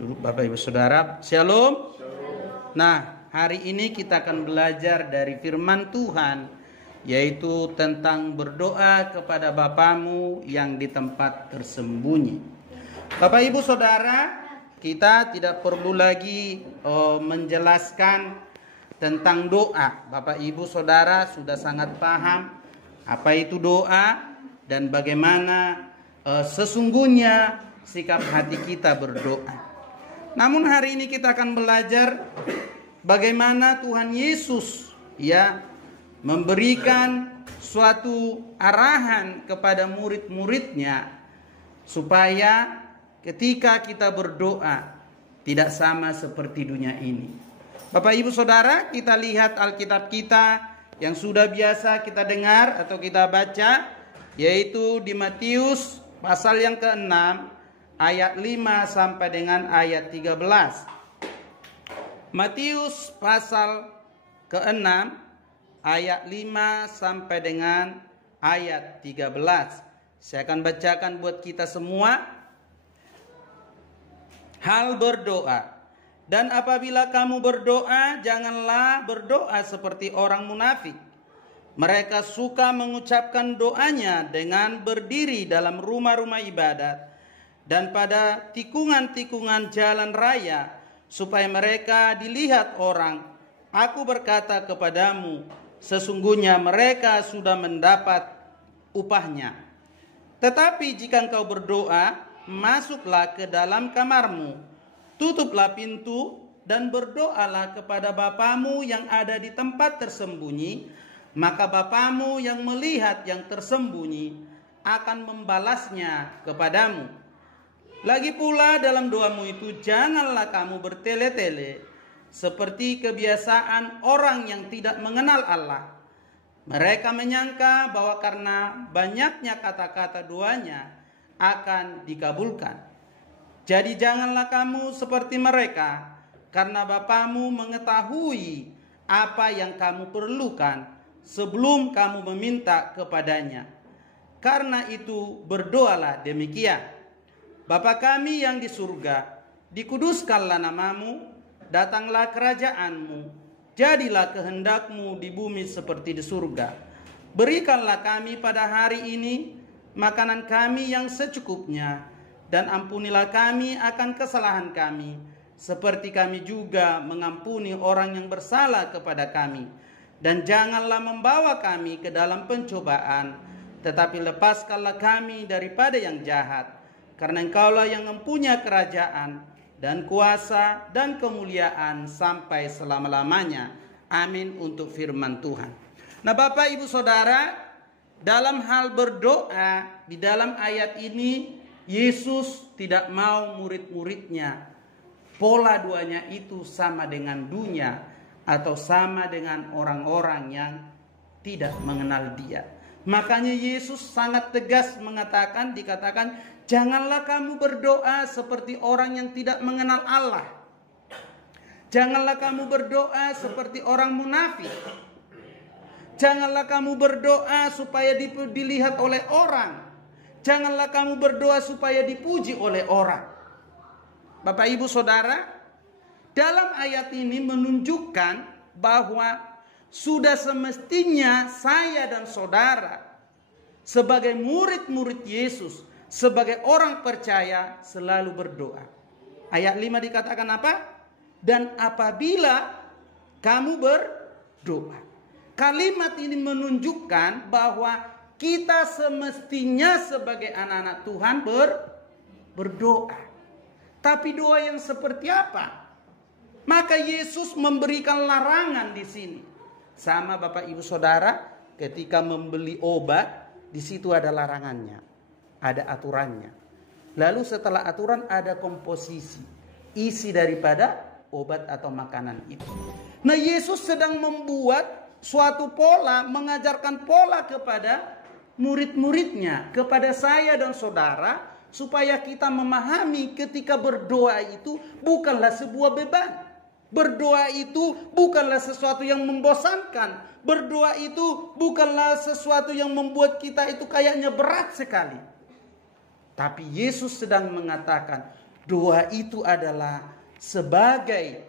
Duduk Bapak Ibu Saudara. Shalom. Nah, hari ini kita akan belajar dari firman Tuhan, yaitu tentang berdoa kepada Bapamu yang di tempat tersembunyi. Bapak Ibu Saudara, kita tidak perlu lagi menjelaskan tentang doa. Bapak Ibu Saudara sudah sangat paham apa itu doa dan bagaimana sesungguhnya sikap hati kita berdoa. Namun hari ini kita akan belajar bagaimana Tuhan Yesus memberikan suatu arahan kepada murid-muridnya supaya ketika kita berdoa tidak sama seperti dunia ini. Bapak Ibu Saudara, kita lihat Alkitab kita yang sudah biasa kita dengar atau kita baca, yaitu di Matius pasal yang ke-6 ayat 5 sampai dengan ayat 13. Matius pasal ke-6 ayat 5 sampai dengan ayat 13. Saya akan bacakan buat kita semua. Hal berdoa. Dan apabila kamu berdoa, janganlah berdoa seperti orang munafik. Mereka suka mengucapkan doanya dengan berdiri dalam rumah-rumah ibadat dan pada tikungan-tikungan jalan raya, supaya mereka dilihat orang. Aku berkata kepadamu, sesungguhnya mereka sudah mendapat upahnya. Tetapi jika engkau berdoa, masuklah ke dalam kamarmu, tutuplah pintu, dan berdoalah kepada Bapamu yang ada di tempat tersembunyi. Maka Bapamu yang melihat yang tersembunyi akan membalasnya kepadamu. Lagi pula dalam doamu itu janganlah kamu bertele-tele seperti kebiasaan orang yang tidak mengenal Allah. Mereka menyangka bahwa karena banyaknya kata-kata doanya akan dikabulkan. Jadi janganlah kamu seperti mereka, karena Bapamu mengetahui apa yang kamu perlukan sebelum kamu meminta kepadanya. Karena itu berdoalah demikian. Bapa kami yang di surga, dikuduskanlah namamu, datanglah kerajaanmu, jadilah kehendakmu di bumi seperti di surga. Berikanlah kami pada hari ini makanan kami yang secukupnya, dan ampunilah kami akan kesalahan kami, seperti kami juga mengampuni orang yang bersalah kepada kami. Dan janganlah membawa kami ke dalam pencobaan, tetapi lepaskanlah kami daripada yang jahat. Karena Engkaulah yang mempunyai kerajaan dan kuasa dan kemuliaan sampai selama-lamanya. Amin untuk firman Tuhan. Nah Bapak Ibu Saudara, dalam hal berdoa di dalam ayat ini, Yesus tidak mau murid-muridnya pola doanya itu sama dengan dunia atau sama dengan orang-orang yang tidak mengenal Dia. Makanya Yesus sangat tegas dikatakan, janganlah kamu berdoa seperti orang yang tidak mengenal Allah. Janganlah kamu berdoa seperti orang munafik. Janganlah kamu berdoa supaya dilihat oleh orang. Janganlah kamu berdoa supaya dipuji oleh orang. Bapak Ibu Saudara, dalam ayat ini menunjukkan bahwa sudah semestinya saya dan saudara sebagai murid-murid Yesus, sebagai orang percaya selalu berdoa. Ayat 5 dikatakan apa? Dan apabila kamu berdoa. Kalimat ini menunjukkan bahwa kita semestinya sebagai anak-anak Tuhan berdoa. Tapi doa yang seperti apa? Maka Yesus memberikan larangan di sini. Sama Bapak Ibu Saudara, ketika membeli obat, di situ ada larangannya. Ada aturannya. Lalu setelah aturan ada komposisi, isi daripada obat atau makanan itu. Nah Yesus sedang membuat suatu pola, mengajarkan pola kepada murid-muridnya, kepada saya dan saudara, supaya kita memahami ketika berdoa itu bukanlah sebuah beban. Berdoa itu bukanlah sesuatu yang membosankan. Berdoa itu bukanlah sesuatu yang membuat kita itu kayaknya berat sekali. Tapi Yesus sedang mengatakan, doa itu adalah sebagai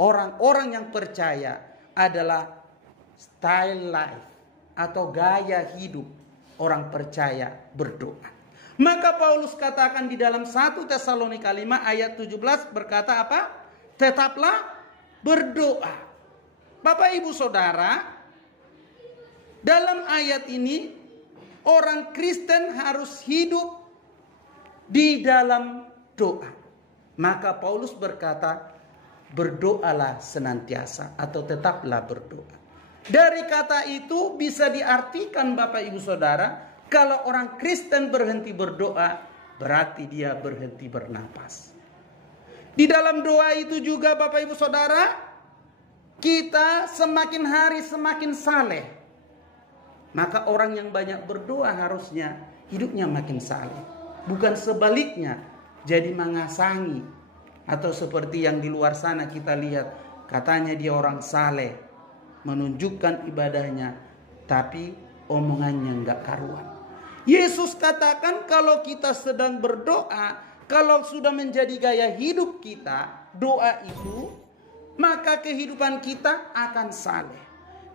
orang-orang yang percaya adalah style life atau gaya hidup orang percaya berdoa. Maka Paulus katakan di dalam 1 Tesalonika 5 ayat 17 berkata apa? Tetaplah berdoa. Bapak Ibu Saudara, dalam ayat ini orang Kristen harus hidup di dalam doa. Maka Paulus berkata, berdoalah senantiasa atau tetaplah berdoa. Dari kata itu bisa diartikan Bapak Ibu Saudara, kalau orang Kristen berhenti berdoa, berarti dia berhenti bernapas. Di dalam doa itu juga Bapak Ibu Saudara, kita semakin hari semakin saleh. Maka orang yang banyak berdoa harusnya hidupnya makin saleh. Bukan sebaliknya, jadi mengasangi. Atau seperti yang di luar sana kita lihat, katanya dia orang saleh, menunjukkan ibadahnya, tapi omongannya enggak karuan. Yesus katakan kalau kita sedang berdoa, kalau sudah menjadi gaya hidup kita, doa itu, maka kehidupan kita akan saleh.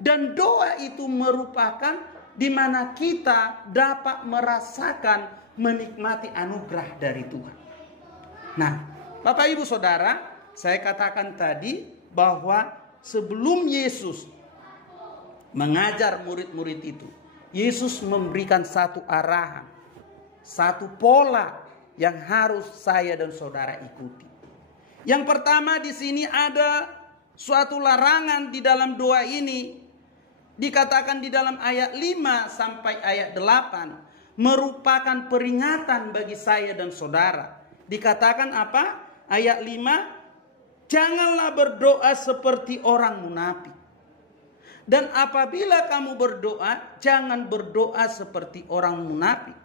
Dan doa itu merupakan di mana kita dapat merasakan menikmati anugerah dari Tuhan. Nah, Bapak Ibu Saudara, saya katakan tadi bahwa sebelum Yesus mengajar murid-murid itu, Yesus memberikan satu arahan, satu pola yang harus saya dan saudara ikuti. Yang pertama di sini ada suatu larangan di dalam doa ini. Dikatakan di dalam ayat 5 sampai ayat 8 merupakan peringatan bagi saya dan saudara. Dikatakan apa? Ayat 5, janganlah berdoa seperti orang munafik. Dan apabila kamu berdoa, jangan berdoa seperti orang munafik.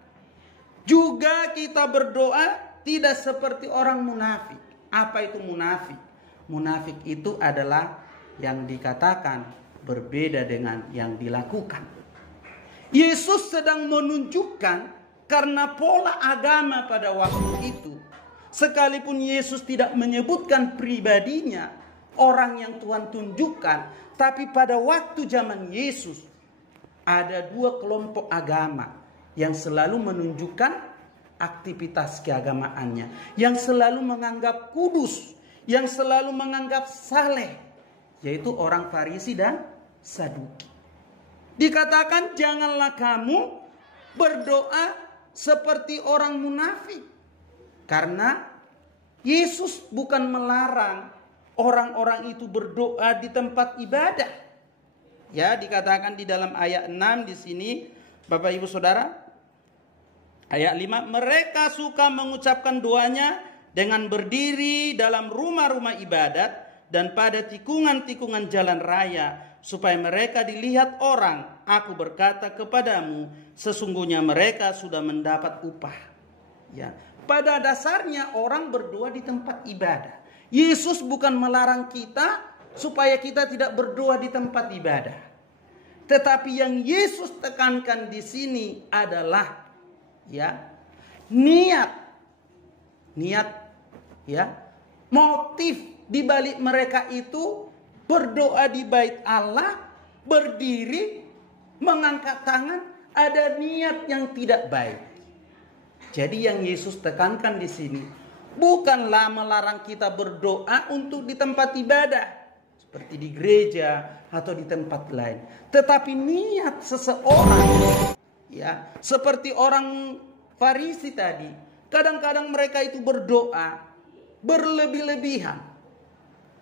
Juga kita berdoa tidak seperti orang munafik. Apa itu munafik? Munafik itu adalah yang dikatakan berbeda dengan yang dilakukan. Yesus sedang menunjukkan karena pola agama pada waktu itu, sekalipun Yesus tidak menyebutkan pribadinya, orang yang Tuhan tunjukkan, tapi pada waktu zaman Yesus ada dua kelompok agama yang selalu menunjukkan aktivitas keagamaannya, yang selalu menganggap kudus, yang selalu menganggap saleh, yaitu orang Farisi dan Saduki. Dikatakan janganlah kamu berdoa seperti orang munafik, karena Yesus bukan melarang orang-orang itu berdoa di tempat ibadah. Ya, dikatakan di dalam ayat 6 di sini, Bapak Ibu Saudara, ayat 5, mereka suka mengucapkan doanya dengan berdiri dalam rumah-rumah ibadat dan pada tikungan-tikungan jalan raya, supaya mereka dilihat orang. Aku berkata kepadamu, sesungguhnya mereka sudah mendapat upah. Ya, pada dasarnya orang berdoa di tempat ibadah. Yesus bukan melarang kita supaya kita tidak berdoa di tempat ibadah. Tetapi yang Yesus tekankan di sini adalah niat, motif di balik mereka itu berdoa di bait Allah, berdiri, mengangkat tangan, ada niat yang tidak baik. Jadi yang Yesus tekankan di sini bukanlah melarang kita berdoa untuk di tempat ibadah, seperti di gereja atau di tempat lain. Tetapi niat seseorang, seperti orang Farisi tadi. Kadang-kadang mereka itu berdoa berlebih-lebihan.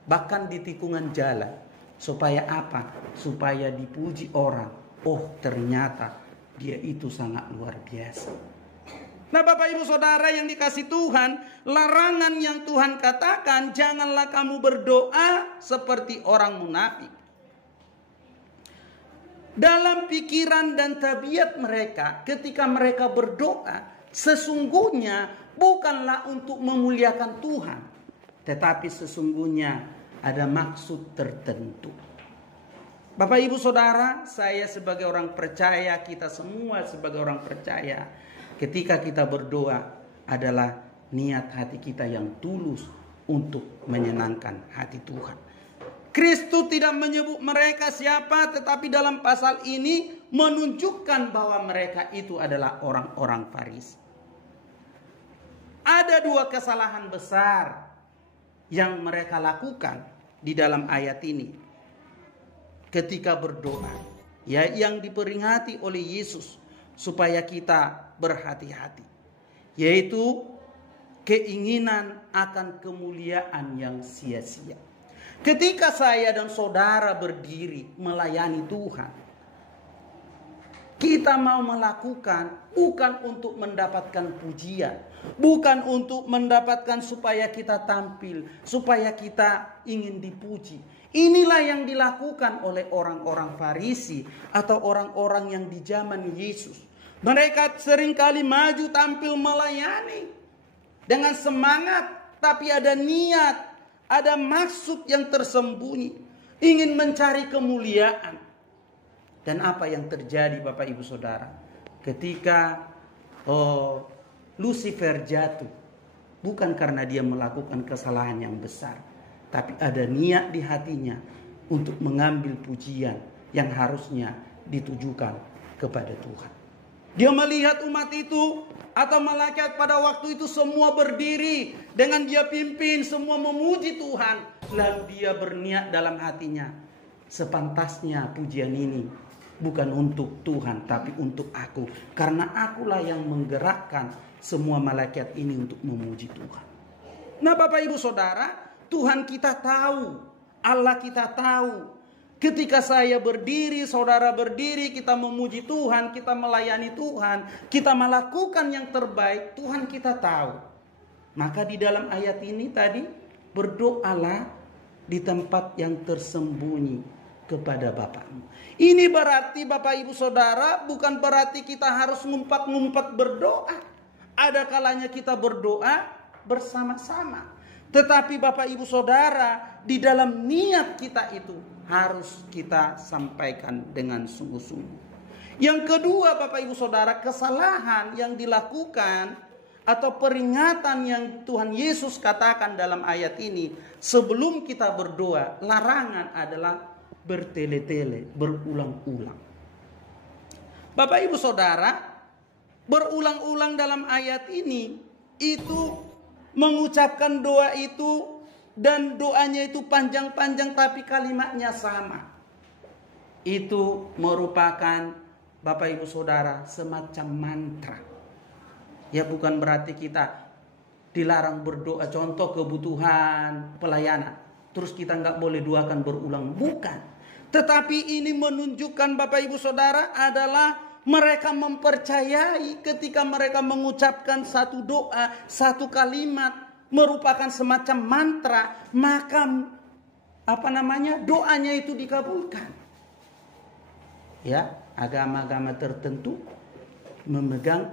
Bahkan di tikungan jalan. Supaya apa? Supaya dipuji orang. Oh, ternyata dia itu sangat luar biasa. Nah, Bapak Ibu Saudara yang dikasih Tuhan, larangan yang Tuhan katakan, janganlah kamu berdoa seperti orang munafik. Dalam pikiran dan tabiat mereka, ketika mereka berdoa, sesungguhnya bukanlah untuk memuliakan Tuhan, tetapi sesungguhnya ada maksud tertentu. Bapak Ibu Saudara, saya sebagai orang percaya, kita semua sebagai orang percaya, ketika kita berdoa adalah niat hati kita yang tulus untuk menyenangkan hati Tuhan. Kristus tidak menyebut mereka siapa, tetapi dalam pasal ini menunjukkan bahwa mereka itu adalah orang-orang Farisi. Ada dua kesalahan besar yang mereka lakukan di dalam ayat ini ketika berdoa, ya, yang diperingati oleh Yesus supaya kita berhati-hati, yaitu keinginan akan kemuliaan yang sia-sia. Ketika saya dan saudara berdiri melayani Tuhan, kita mau melakukan bukan untuk mendapatkan pujian, bukan untuk mendapatkan supaya kita tampil, supaya kita ingin dipuji. Inilah yang dilakukan oleh orang-orang Farisi atau orang-orang yang di zaman Yesus. Mereka seringkali maju tampil melayani dengan semangat, tapi ada niat, ada maksud yang tersembunyi, ingin mencari kemuliaan. Dan apa yang terjadi Bapak Ibu Saudara ketika Lucifer jatuh, bukan karena dia melakukan kesalahan yang besar, tapi ada niat di hatinya untuk mengambil pujian yang harusnya ditujukan kepada Tuhan. Dia melihat umat itu atau malaikat pada waktu itu semua berdiri dengan dia pimpin, semua memuji Tuhan. Lalu dia berniat dalam hatinya, sepantasnya pujian ini bukan untuk Tuhan tapi untuk aku, karena akulah yang menggerakkan semua malaikat ini untuk memuji Tuhan. Nah Bapak Ibu Saudara, Tuhan kita tahu, Allah kita tahu. Ketika saya berdiri, saudara berdiri, kita memuji Tuhan, kita melayani Tuhan, kita melakukan yang terbaik, Tuhan kita tahu. Maka di dalam ayat ini tadi, berdoalah di tempat yang tersembunyi kepada Bapakmu. Ini berarti Bapak Ibu Saudara, bukan berarti kita harus ngumpat-ngumpat berdoa. Ada kalanya kita berdoa bersama-sama. Tetapi Bapak Ibu Saudara, di dalam niat kita itu harus kita sampaikan dengan sungguh-sungguh. Yang kedua Bapak Ibu Saudara, kesalahan yang dilakukan atau peringatan yang Tuhan Yesus katakan dalam ayat ini, sebelum kita berdoa, larangan adalah bertele-tele, berulang-ulang. Bapak Ibu Saudara, berulang-ulang dalam ayat ini itu mengucapkan doa itu, dan doanya itu panjang-panjang tapi kalimatnya sama. Itu merupakan Bapak Ibu Saudara semacam mantra. Ya, bukan berarti kita dilarang berdoa, contoh kebutuhan pelayanan, terus kita nggak boleh doakan berulang, bukan. Tetapi ini menunjukkan Bapak Ibu Saudara adalah mereka mempercayai ketika mereka mengucapkan satu doa, satu kalimat merupakan semacam mantra, maka doanya itu dikabulkan. Ya, agama-agama tertentu memegang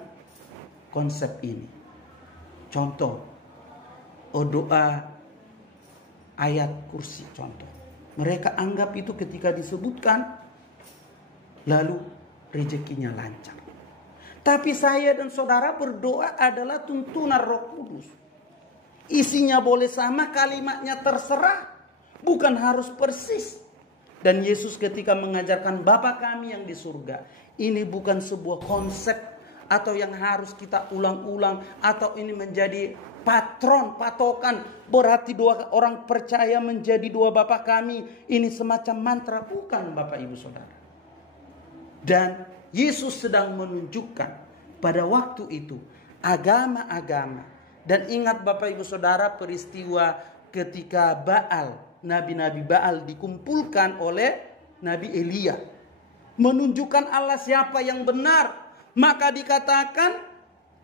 konsep ini. Contoh, doa ayat kursi contoh. Mereka anggap itu ketika disebutkan lalu rezekinya lancar. Tapi saya dan saudara berdoa adalah tuntunan Roh Kudus. Isinya boleh sama, kalimatnya terserah, bukan harus persis. Dan Yesus ketika mengajarkan Bapa kami yang di surga, ini bukan sebuah konsep atau yang harus kita ulang-ulang, atau ini menjadi patokan berarti dua orang percaya menjadi dua Bapa kami, ini semacam mantra, bukan Bapak Ibu Saudara. Dan Yesus sedang menunjukkan pada waktu itu agama-agama. Dan ingat Bapak Ibu Saudara peristiwa ketika Baal, nabi-nabi Baal dikumpulkan oleh Nabi Elia, menunjukkan Allah siapa yang benar. Maka dikatakan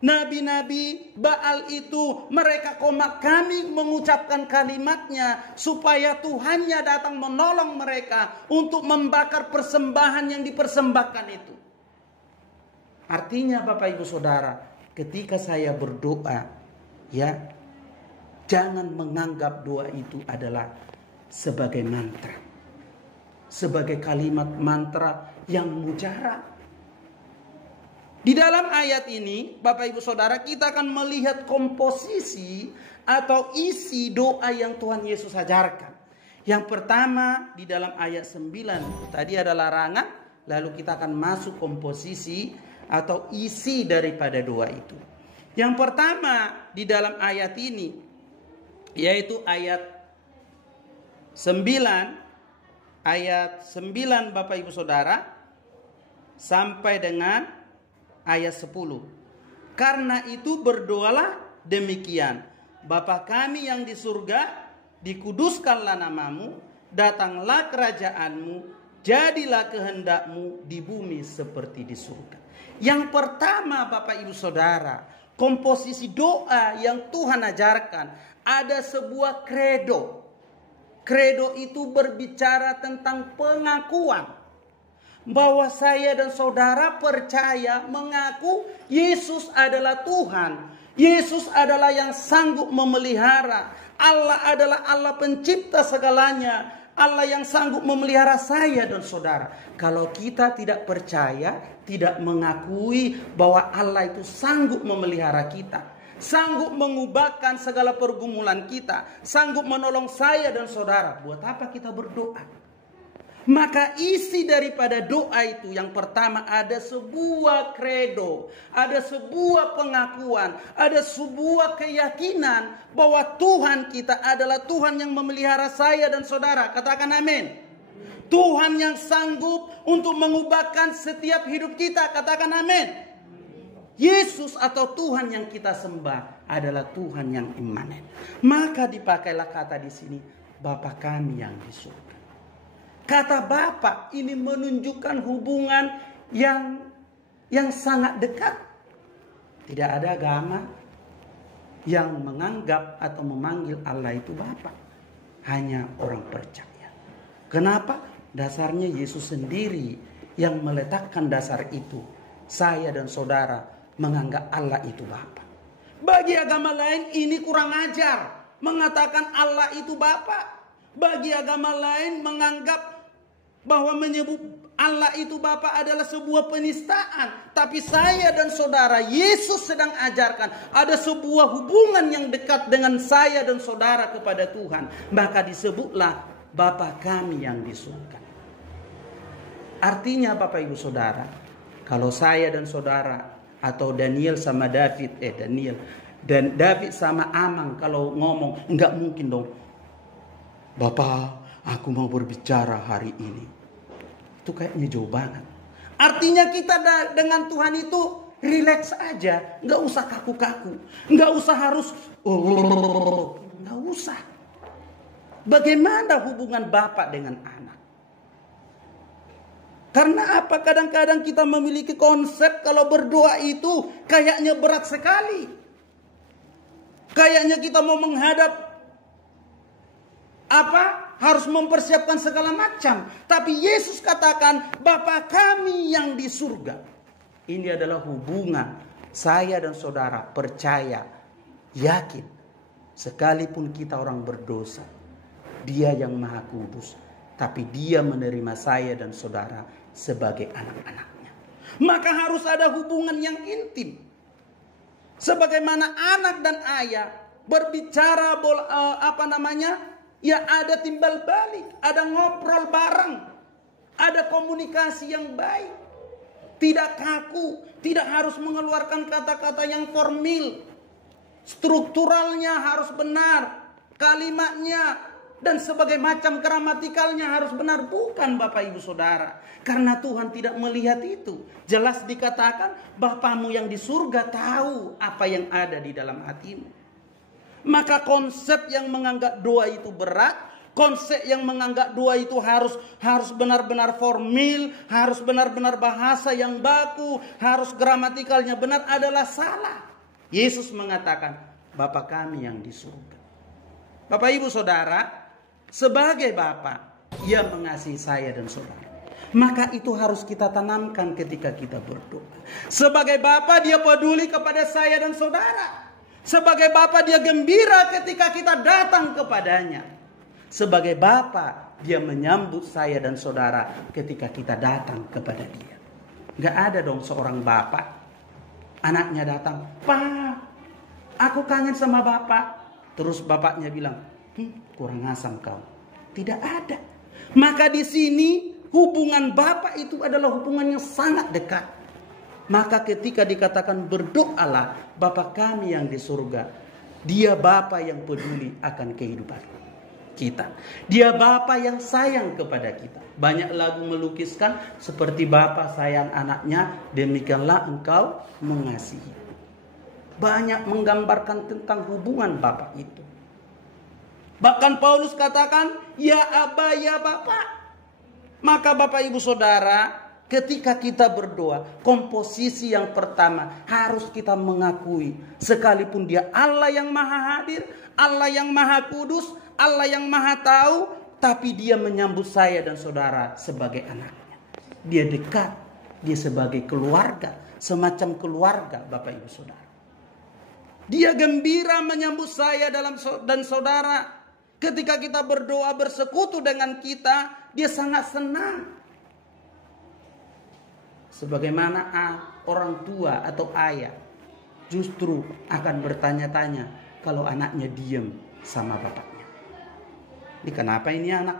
nabi-nabi Baal itu mereka komat kami mengucapkan kalimatnya supaya Tuhannya datang menolong mereka untuk membakar persembahan yang dipersembahkan itu. Artinya Bapak Ibu Saudara, ketika saya berdoa, ya, jangan menganggap doa itu adalah sebagai mantra, sebagai kalimat mantra yang mujarab. Di dalam ayat ini, Bapak Ibu Saudara, kita akan melihat komposisi atau isi doa yang Tuhan Yesus ajarkan. Yang pertama di dalam ayat 9, tadi ada larangan, lalu kita akan masuk komposisi atau isi daripada doa itu. Yang pertama di dalam ayat ini, yaitu ayat 9, Bapak Ibu Saudara, sampai dengan ayat 10. Karena itu berdoalah demikian: Bapa kami yang di surga, dikuduskanlah namamu, datanglah kerajaanmu, jadilah kehendakmu di bumi seperti di surga. Yang pertama Bapak Ibu Saudara, komposisi doa yang Tuhan ajarkan, ada sebuah kredo. Kredo itu berbicara tentang pengakuan bahwa saya dan saudara percaya, mengaku Yesus adalah Tuhan. Yesus adalah yang sanggup memelihara. Allah adalah Allah pencipta segalanya. Allah yang sanggup memelihara saya dan saudara. Kalau kita tidak percaya, tidak mengakui bahwa Allah itu sanggup memelihara kita, sanggup mengubahkan segala pergumulan kita, sanggup menolong saya dan saudara, buat apa kita berdoa? Maka isi daripada doa itu yang pertama ada sebuah kredo, ada sebuah pengakuan, ada sebuah keyakinan bahwa Tuhan kita adalah Tuhan yang memelihara saya dan saudara. Katakan amin. Tuhan yang sanggup untuk mengubahkan setiap hidup kita. Katakan amin. Yesus atau Tuhan yang kita sembah adalah Tuhan yang imanen. Maka dipakailah kata di sini, Bapa kami yang di surga. Kata Bapa ini menunjukkan hubungan yang sangat dekat. Tidak ada agama yang menganggap atau memanggil Allah itu Bapa. Hanya orang percaya. Kenapa? Dasarnya Yesus sendiri yang meletakkan dasar itu. Saya dan saudara menganggap Allah itu Bapa. Bagi agama lain ini kurang ajar, mengatakan Allah itu Bapa. Bagi agama lain menganggap bahwa menyebut Allah itu Bapa adalah sebuah penistaan. Tapi saya dan saudara, Yesus sedang ajarkan ada sebuah hubungan yang dekat dengan saya dan saudara kepada Tuhan. Maka disebutlah Bapa kami yang di surga. Artinya Bapak Ibu Saudara, kalau saya dan saudara atau Daniel sama David, dan David sama Amang kalau ngomong, enggak mungkin dong, Bapak aku mau berbicara hari ini. Itu kayaknya jauh banget. Artinya kita dengan Tuhan itu relax aja. Nggak usah kaku-kaku. Nggak usah harus. Nggak usah. Bagaimana hubungan Bapak dengan anak? Karena apa? Kadang-kadang kita memiliki konsep kalau berdoa itu kayaknya berat sekali. Kayaknya kita mau menghadap harus mempersiapkan segala macam. Tapi Yesus katakan, Bapa kami yang di surga. Ini adalah hubungan saya dan saudara percaya, yakin. Sekalipun kita orang berdosa, Dia yang Maha Kudus, tapi Dia menerima saya dan saudara sebagai anak-anaknya. Maka harus ada hubungan yang intim. Sebagaimana anak dan ayah berbicara ya ada timbal balik, ada ngobrol bareng, ada komunikasi yang baik. Tidak kaku, tidak harus mengeluarkan kata-kata yang formal. Strukturalnya harus benar, kalimatnya dan sebagai macam gramatikalnya harus benar. Bukan Bapak Ibu Saudara. Karena Tuhan tidak melihat itu. Jelas dikatakan, Bapamu yang di surga tahu apa yang ada di dalam hatimu. Maka konsep yang menganggap doa itu berat, konsep yang menganggap doa itu harus benar-benar formal, harus benar-benar bahasa yang baku, harus gramatikalnya benar adalah salah. Yesus mengatakan, Bapa kami yang di surga. Bapak Ibu Saudara, sebagai Bapa, Ia mengasihi saya dan saudara. Maka itu harus kita tanamkan ketika kita berdoa. Sebagai Bapa, Dia peduli kepada saya dan saudara. Sebagai Bapa, Dia gembira ketika kita datang kepadanya. Sebagai Bapa, Dia menyambut saya dan saudara ketika kita datang kepada Dia. Gak ada dong seorang Bapa Anaknya datang, "Pak, aku kangen sama bapak." Terus bapaknya bilang, "Kurang asam kau." Tidak ada. Maka di sini hubungan bapak itu adalah hubungan yang sangat dekat. Maka ketika dikatakan berdoalah Bapa kami yang di surga, Dia Bapa yang peduli akan kehidupan kita. Dia Bapa yang sayang kepada kita. Banyak lagu melukiskan seperti Bapa sayang anaknya, demikianlah engkau mengasihi. Banyak menggambarkan tentang hubungan Bapa itu. Bahkan Paulus katakan, "Ya Aba, ya Bapa." Maka Bapak Ibu Saudara, ketika kita berdoa, komposisi yang pertama harus kita mengakui, sekalipun Dia Allah yang maha hadir, Allah yang maha kudus, Allah yang maha tahu, tapi Dia menyambut saya dan saudara sebagai anaknya. Dia dekat, Dia sebagai keluarga, semacam keluarga Bapak Ibu Saudara. Dia gembira menyambut saya dan saudara. Ketika kita berdoa bersekutu dengan kita, Dia sangat senang. Sebagaimana orang tua atau ayah justru akan bertanya-tanya kalau anaknya diam sama bapaknya. Ini kenapa ini anak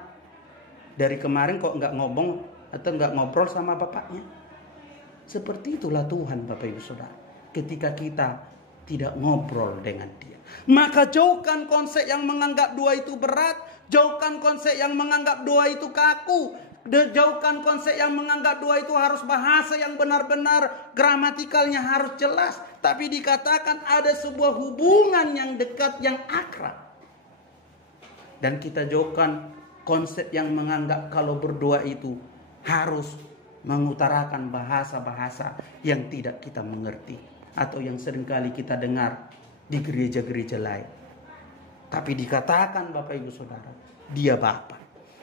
dari kemarin kok nggak ngomong atau nggak ngobrol sama bapaknya? Seperti itulah Tuhan Bapak Ibu Saudara. Ketika kita tidak ngobrol dengan Dia, maka jauhkan konsep yang menganggap doa itu berat, jauhkan konsep yang menganggap doa itu kaku, jauhkan konsep yang menganggap doa itu harus bahasa yang benar-benar gramatikalnya harus jelas, tapi dikatakan ada sebuah hubungan yang dekat, yang akrab. Dan kita jauhkan konsep yang menganggap kalau berdoa itu harus mengutarakan bahasa-bahasa yang tidak kita mengerti atau yang seringkali kita dengar di gereja-gereja lain. Tapi dikatakan Bapak Ibu Saudara, Dia Bapa.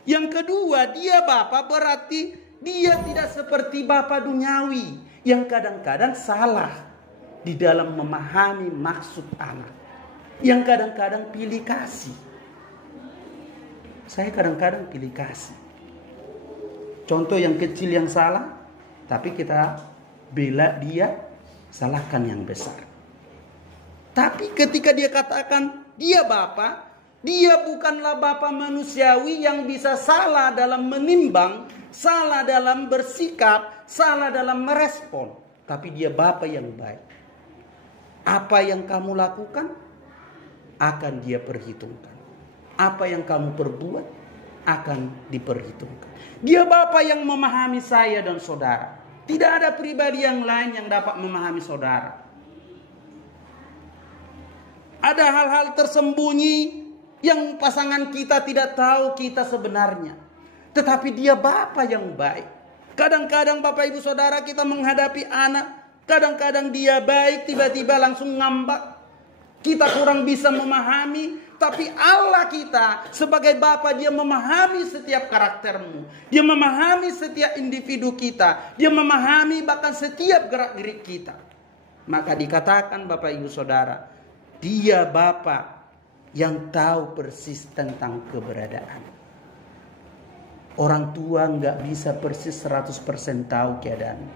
Yang kedua, Dia Bapa berarti Dia tidak seperti Bapa duniawi yang kadang-kadang salah di dalam memahami maksud anak, yang kadang-kadang pilih kasih. Saya kadang-kadang pilih kasih. Contoh yang kecil yang salah, tapi kita bela dia, salahkan yang besar. Tapi ketika Dia katakan Dia Bapa, Dia bukanlah Bapa manusiawi yang bisa salah dalam menimbang, salah dalam bersikap, salah dalam merespon. Tapi Dia Bapa yang baik. Apa yang kamu lakukan akan Dia perhitungkan. Apa yang kamu perbuat akan diperhitungkan. Dia Bapa yang memahami saya dan saudara. Tidak ada pribadi yang lain yang dapat memahami saudara. Ada hal-hal tersembunyi yang pasangan kita tidak tahu kita sebenarnya. Tetapi Dia Bapa yang baik. Kadang-kadang Bapak Ibu Saudara kita menghadapi anak, kadang-kadang dia baik tiba-tiba langsung ngambak. Kita kurang bisa memahami, tapi Allah kita sebagai Bapa, Dia memahami setiap karaktermu. Dia memahami setiap individu kita. Dia memahami bahkan setiap gerak-gerik kita. Maka dikatakan Bapak Ibu Saudara, Dia Bapa yang tahu persis tentang keberadaan. Orang tua gak bisa persis 100% tahu keadaan.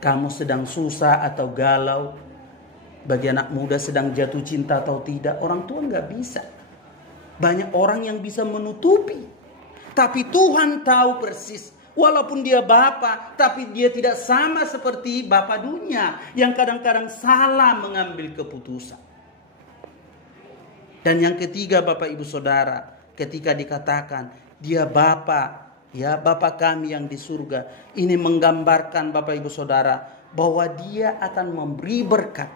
Kamu sedang susah atau galau, bagi anak muda sedang jatuh cinta atau tidak, orang tua gak bisa. Banyak orang yang bisa menutupi. Tapi Tuhan tahu persis. Walaupun Dia Bapa, tapi Dia tidak sama seperti Bapa dunia yang kadang-kadang salah mengambil keputusan. Dan yang ketiga Bapak Ibu Saudara, ketika dikatakan Dia Bapa, ya Bapa kami yang di surga, ini menggambarkan Bapak Ibu Saudara bahwa Dia akan memberi berkat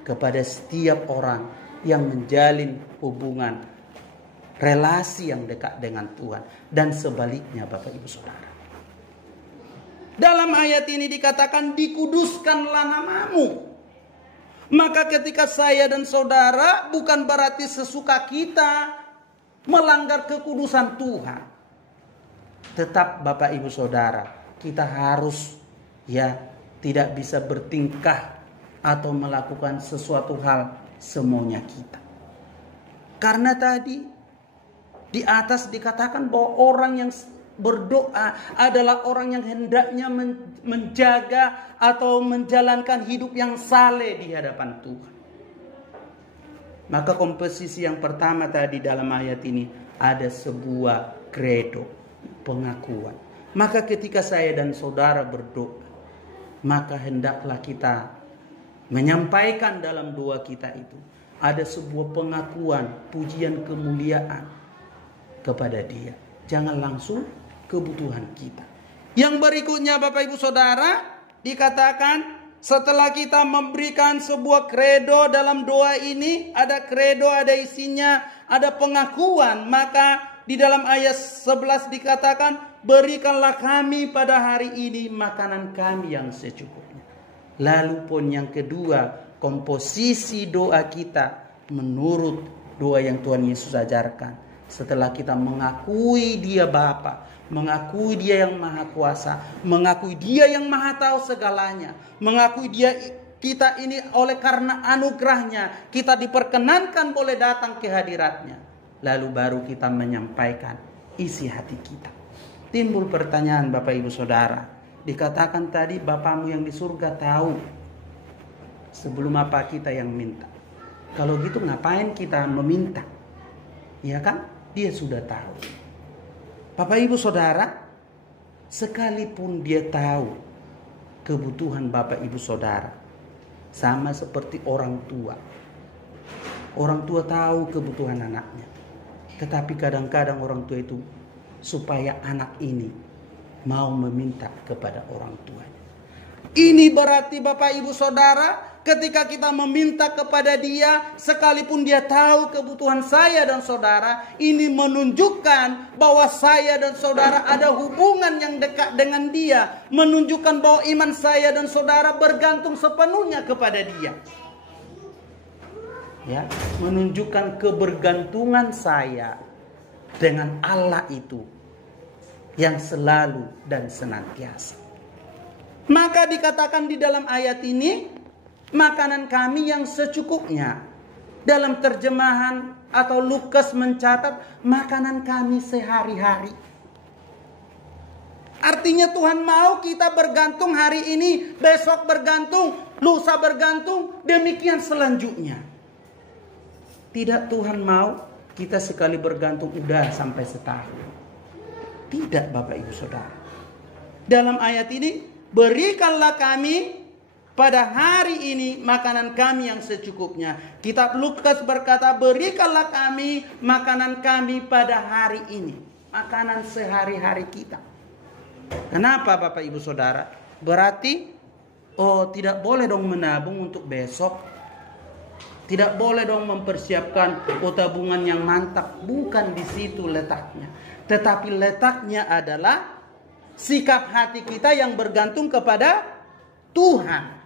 kepada setiap orang yang menjalin hubungan relasi yang dekat dengan Tuhan, dan sebaliknya Bapak Ibu Saudara. Dalam ayat ini dikatakan dikuduskanlah namamu. Maka ketika saya dan saudara bukan berarti sesuka kita melanggar kekudusan Tuhan. Tetap Bapak Ibu Saudara, kita harus tidak bisa bertingkah atau melakukan sesuatu hal semaunya kita. Karena tadi di atas dikatakan bahwa orang yang berdoa adalah orang yang hendaknya menjaga atau menjalankan hidup yang saleh di hadapan Tuhan. Maka komposisi yang pertama tadi dalam ayat ini ada sebuah kredo, pengakuan. Maka ketika saya dan saudara berdoa, maka hendaklah kita menyampaikan dalam doa kita itu ada sebuah pengakuan, pujian, kemuliaan kepada Dia. Jangan langsung kebutuhan kita. Yang berikutnya Bapak Ibu Saudara, dikatakan setelah kita memberikan sebuah kredo dalam doa ini, ada kredo, ada isinya, ada pengakuan, maka di dalam ayat 11 dikatakan, berikanlah kami pada hari ini makanan kami yang secukupnya. Lalu pun yang kedua, komposisi doa kita menurut doa yang Tuhan Yesus ajarkan. Setelah kita mengakui Dia Bapa, mengakui Dia yang Maha Kuasa, mengakui Dia yang Maha Tahu segalanya, mengakui Dia kita ini oleh karena anugerahnya kita diperkenankan boleh datang ke hadiratnya. Lalu baru kita menyampaikan isi hati kita. Timbul pertanyaan Bapak Ibu Saudara, dikatakan tadi Bapamu yang di surga tahu sebelum apa kita yang minta. Kalau gitu ngapain kita meminta? Ya kan? Dia sudah tahu. Bapak Ibu Saudara, sekalipun Dia tahu kebutuhan Bapak Ibu Saudara, sama seperti orang tua. Orang tua tahu kebutuhan anaknya. Tetapi kadang-kadang orang tua itu supaya anak ini mau meminta kepada orang tuanya. Ini berarti Bapak Ibu Saudara, ketika kita meminta kepada Dia, sekalipun Dia tahu kebutuhan saya dan saudara, ini menunjukkan bahwa saya dan saudara ada hubungan yang dekat dengan Dia, menunjukkan bahwa iman saya dan saudara bergantung sepenuhnya kepada Dia. Ya, menunjukkan kebergantungan saya dengan Allah itu yang selalu dan senantiasa. Maka dikatakan di dalam ayat ini, makanan kami yang secukupnya. Dalam terjemahan atau Lukas mencatat makanan kami sehari-hari. Artinya Tuhan mau kita bergantung hari ini, besok bergantung, lusa bergantung, demikian selanjutnya. Tidak Tuhan mau kita sekali bergantung udah sampai setahun. Tidak Bapak Ibu Saudara. Dalam ayat ini, berikanlah kami pada hari ini makanan kami yang secukupnya. Kitab Lukas berkata, berikanlah kami makanan kami pada hari ini. Makanan sehari-hari kita. Kenapa Bapak Ibu Saudara? Berarti, tidak boleh dong menabung untuk besok. Tidak boleh dong mempersiapkan tabungan yang mantap. Bukan di situ letaknya. Tetapi letaknya adalah sikap hati kita yang bergantung kepada Tuhan.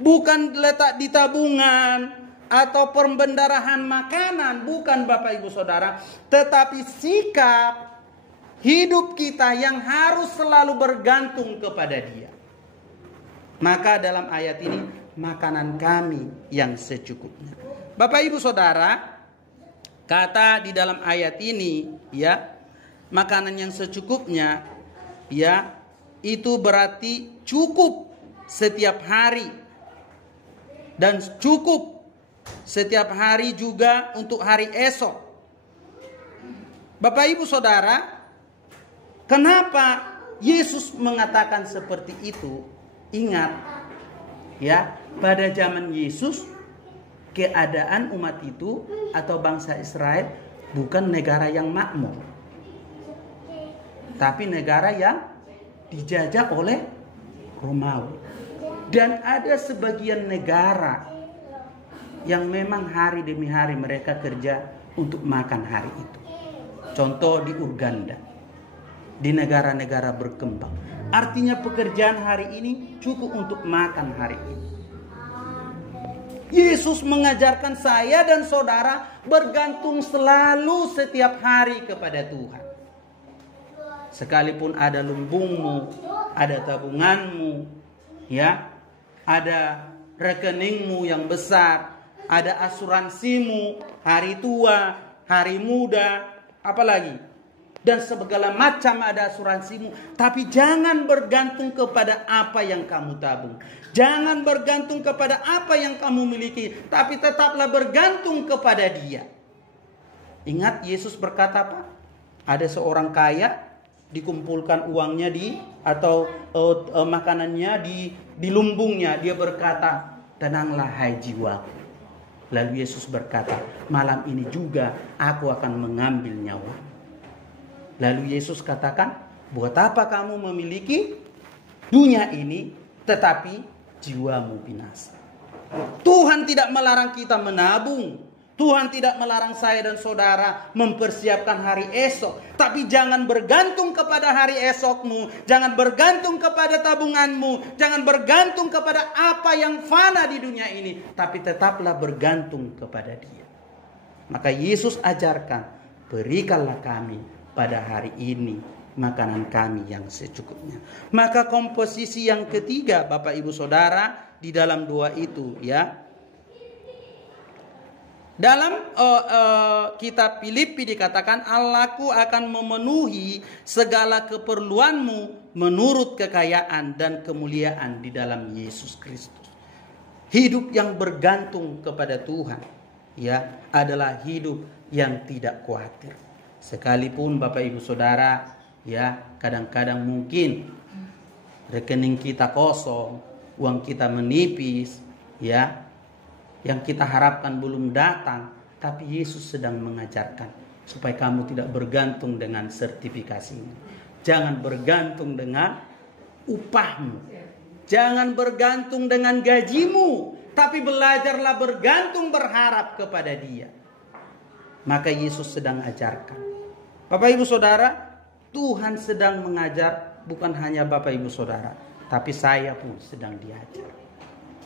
Bukan letak di tabungan atau pembendarahan makanan. Bukan Bapak Ibu Saudara. Tetapi sikap hidup kita yang harus selalu bergantung kepada Dia. Maka dalam ayat ini, makanan kami yang secukupnya. Bapak Ibu Saudara, kata di dalam ayat ini, ya, makanan yang secukupnya, ya, itu berarti cukup setiap hari. Dan cukup setiap hari juga untuk hari esok. Bapak Ibu Saudara, kenapa Yesus mengatakan seperti itu? Ingat, ya, pada zaman Yesus, keadaan umat itu atau bangsa Israel bukan negara yang makmur, tapi negara yang dijajah oleh Romawi. Dan ada sebagian negara yang memang hari demi hari mereka kerja untuk makan hari itu. Contoh di Uganda, di negara-negara berkembang. Artinya pekerjaan hari ini cukup untuk makan hari ini. Yesus mengajarkan saya dan saudara bergantung selalu setiap hari kepada Tuhan. Sekalipun ada lumbungmu, ada tabunganmu, ya, ada rekeningmu yang besar, ada asuransimu, hari tua, hari muda, apalagi dan segala macam ada asuransimu. Tapi jangan bergantung kepada apa yang kamu tabung. Jangan bergantung kepada apa yang kamu miliki. Tapi tetaplah bergantung kepada Dia. Ingat Yesus berkata apa? Ada seorang kaya, dikumpulkan uangnya atau makanannya di lumbungnya. Dia berkata, tenanglah hai jiwaku. Lalu Yesus berkata, malam ini juga aku akan mengambil nyawa. Lalu Yesus katakan, buat apa kamu memiliki dunia ini tetapi jiwamu binasa? Tuhan tidak melarang kita menabung. Tuhan tidak melarang saya dan saudara mempersiapkan hari esok. Tapi jangan bergantung kepada hari esokmu. Jangan bergantung kepada tabunganmu. Jangan bergantung kepada apa yang fana di dunia ini. Tapi tetaplah bergantung kepada Dia. Maka Yesus ajarkan, berikanlah kami pada hari ini makanan kami yang secukupnya. Maka komposisi yang ketiga, Bapak Ibu Saudara, di dalam doa itu ya. Dalam kitab Filipi dikatakan, Allahku akan memenuhi segala keperluanmu menurut kekayaan dan kemuliaan di dalam Yesus Kristus. Hidup yang bergantung kepada Tuhan ya adalah hidup yang tidak khawatir. Sekalipun Bapak Ibu Saudara ya kadang-kadang mungkin rekening kita kosong, uang kita menipis ya, yang kita harapkan belum datang, tapi Yesus sedang mengajarkan supaya kamu tidak bergantung dengan sertifikasi ini. Jangan bergantung dengan upahmu. Jangan bergantung dengan gajimu, tapi belajarlah bergantung, berharap kepada Dia. Maka Yesus sedang ajarkan. Bapak Ibu Saudara, Tuhan sedang mengajar bukan hanya Bapak Ibu Saudara, tapi saya pun sedang diajar.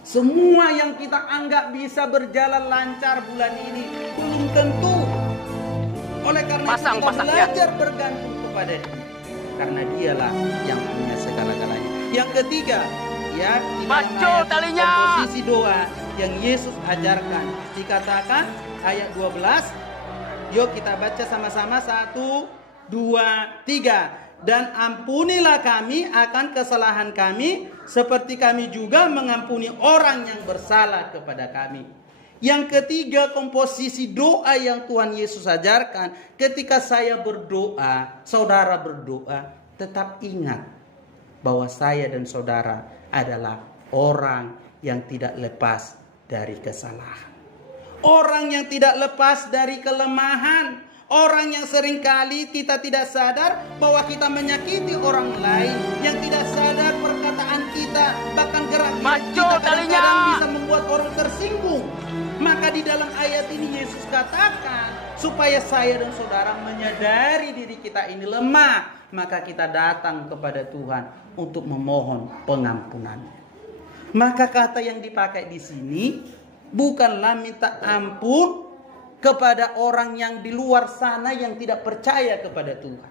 Semua yang kita anggap bisa berjalan lancar bulan ini belum tentu. Oleh karena itu kita belajar bergantung kepada Dia. Karena Dialah yang punya segala-galanya. Yang ketiga, ya, komposisi doa yang Yesus ajarkan. Dikatakan ayat 12. Yuk kita baca sama-sama. 1, 2, 3. Dan ampunilah kami akan kesalahan kami, seperti kami juga mengampuni orang yang bersalah kepada kami. Yang ketiga, komposisi doa yang Tuhan Yesus ajarkan. Ketika saya berdoa, saudara berdoa, tetap ingat bahwa saya dan saudara adalah orang yang tidak lepas dari kesalahan. Orang yang tidak lepas dari kelemahan. Orang yang seringkali kita tidak sadar bahwa kita menyakiti orang lain, yang tidak sadar perkataan kita, bahkan gerak kita kadang-kadang bisa membuat orang tersinggung. Maka di dalam ayat ini Yesus katakan supaya saya dan saudara menyadari diri kita ini lemah, maka kita datang kepada Tuhan untuk memohon pengampunannya. Maka kata yang dipakai di sini bukanlah minta ampun kepada orang yang di luar sana yang tidak percaya kepada Tuhan.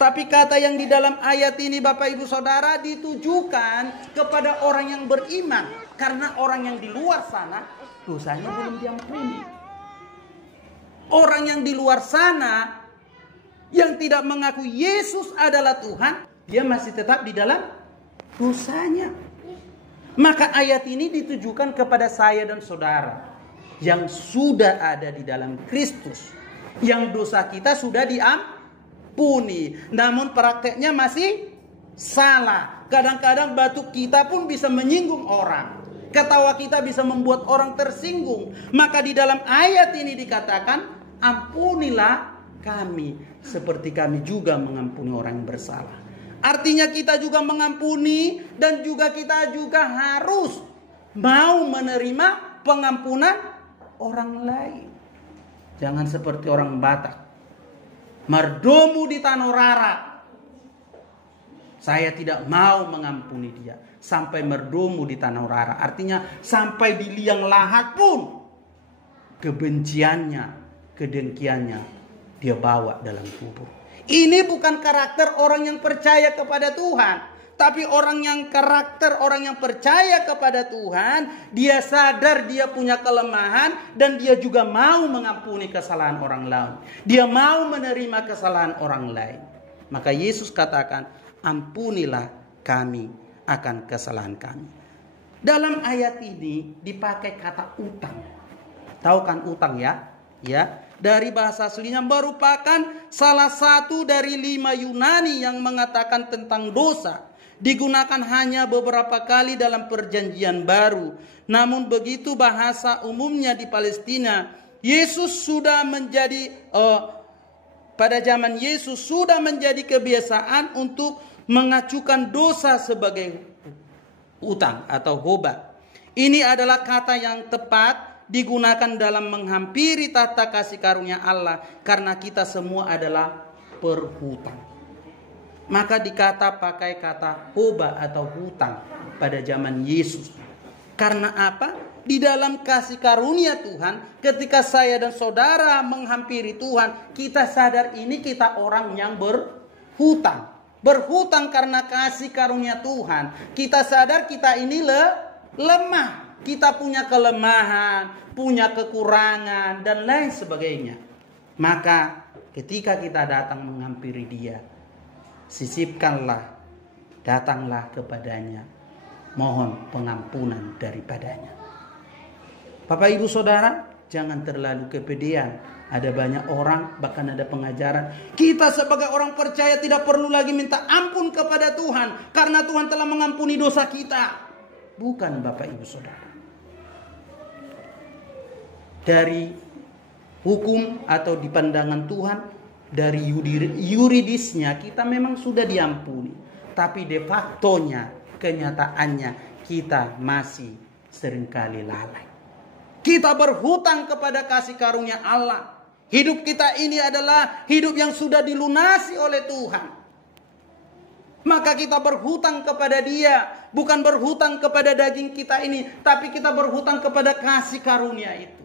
Tapi kata yang di dalam ayat ini Bapak Ibu Saudara ditujukan kepada orang yang beriman. Karena orang yang di luar sana dosanya belum diampuni. Orang yang di luar sana yang tidak mengaku Yesus adalah Tuhan, dia masih tetap di dalam dosanya. Maka ayat ini ditujukan kepada saya dan saudara yang sudah ada di dalam Kristus, yang dosa kita sudah diampuni, namun prakteknya masih salah. Kadang-kadang batuk kita pun bisa menyinggung orang, ketawa kita bisa membuat orang tersinggung. Maka di dalam ayat ini dikatakan, ampunilah kami seperti kami juga mengampuni orang yang bersalah. Artinya kita juga mengampuni dan juga kita juga harus mau menerima pengampunan orang lain. Jangan seperti orang Batak. Mardomu di Tanorara. Saya tidak mau mengampuni dia. Sampai merdomu di Tanorara. Artinya sampai di liang lahat pun kebenciannya, kedengkiannya dia bawa dalam kubur. Ini bukan karakter orang yang percaya kepada Tuhan. Tapi orang yang karakter, orang yang percaya kepada Tuhan, dia sadar dia punya kelemahan dan dia juga mau mengampuni kesalahan orang lain. Dia mau menerima kesalahan orang lain. Maka Yesus katakan, ampunilah kami akan kesalahan kami. Dalam ayat ini dipakai kata utang. Tahu kan utang ya? Ya, dari bahasa aslinya merupakan salah satu dari 5 Yunani yang mengatakan tentang dosa. Digunakan hanya beberapa kali dalam perjanjian baru. Namun begitu bahasa umumnya di Palestina, Yesus sudah menjadi pada zaman Yesus sudah menjadi kebiasaan untuk mengacukan dosa sebagai utang atau hobah. Ini adalah kata yang tepat digunakan dalam menghampiri tata kasih karunia Allah karena kita semua adalah berhutang. Maka pakai kata hobah atau hutang pada zaman Yesus. Karena apa? Di dalam kasih karunia Tuhan, ketika saya dan saudara menghampiri Tuhan, kita sadar ini kita orang yang berhutang. Berhutang karena kasih karunia Tuhan. Kita sadar kita ini lemah. Kita punya kelemahan, punya kekurangan, dan lain sebagainya. Maka ketika kita datang menghampiri Dia, sisipkanlah, datanglah kepadanya, mohon pengampunan daripadanya. Bapak Ibu Saudara, jangan terlalu kepedean. Ada banyak orang, bahkan ada pengajaran, kita sebagai orang percaya tidak perlu lagi minta ampun kepada Tuhan, karena Tuhan telah mengampuni dosa kita. Bukan Bapak Ibu Saudara. Dari hukum atau di pandangan Tuhan, dari yuridisnya kita memang sudah diampuni. Tapi de factonya, kenyataannya kita masih seringkali lalai. Kita berhutang kepada kasih karunia Allah. Hidup kita ini adalah hidup yang sudah dilunasi oleh Tuhan. Maka kita berhutang kepada Dia. Bukan berhutang kepada daging kita ini, tapi kita berhutang kepada kasih karunia itu.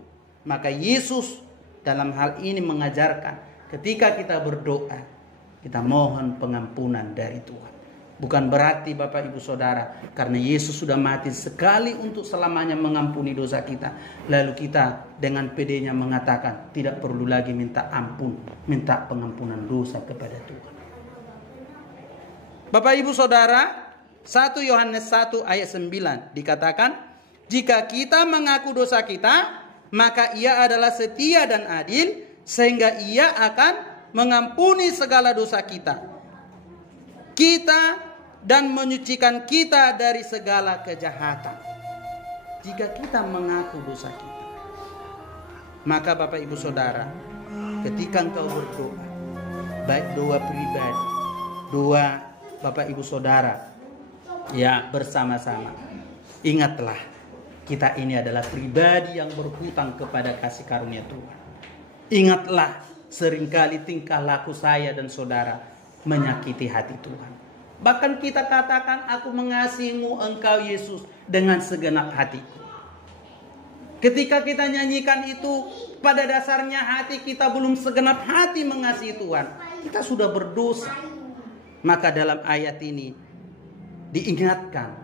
Maka Yesus dalam hal ini mengajarkan, ketika kita berdoa, kita mohon pengampunan dari Tuhan. Bukan berarti Bapak Ibu Saudara, karena Yesus sudah mati sekali untuk selamanya mengampuni dosa kita, lalu kita dengan pedenya mengatakan tidak perlu lagi minta ampun, minta pengampunan dosa kepada Tuhan. Bapak Ibu Saudara, 1 Yohanes 1 ayat 9 dikatakan, jika kita mengaku dosa kita, maka Ia adalah setia dan adil, sehingga Ia akan mengampuni segala dosa kita dan menyucikan kita dari segala kejahatan. Jika kita mengaku dosa kita, maka Bapak Ibu Saudara, ketika engkau berdoa, baik doa pribadi, doa Bapak Ibu Saudara, ya bersama-sama, ingatlah kita ini adalah pribadi yang berhutang kepada kasih karunia Tuhan. Ingatlah, seringkali tingkah laku saya dan saudara menyakiti hati Tuhan. Bahkan kita katakan, aku mengasihimu engkau Yesus dengan segenap hatiku. Ketika kita nyanyikan itu, pada dasarnya hati kita belum segenap hati mengasihi Tuhan. Kita sudah berdosa. Maka dalam ayat ini diingatkan,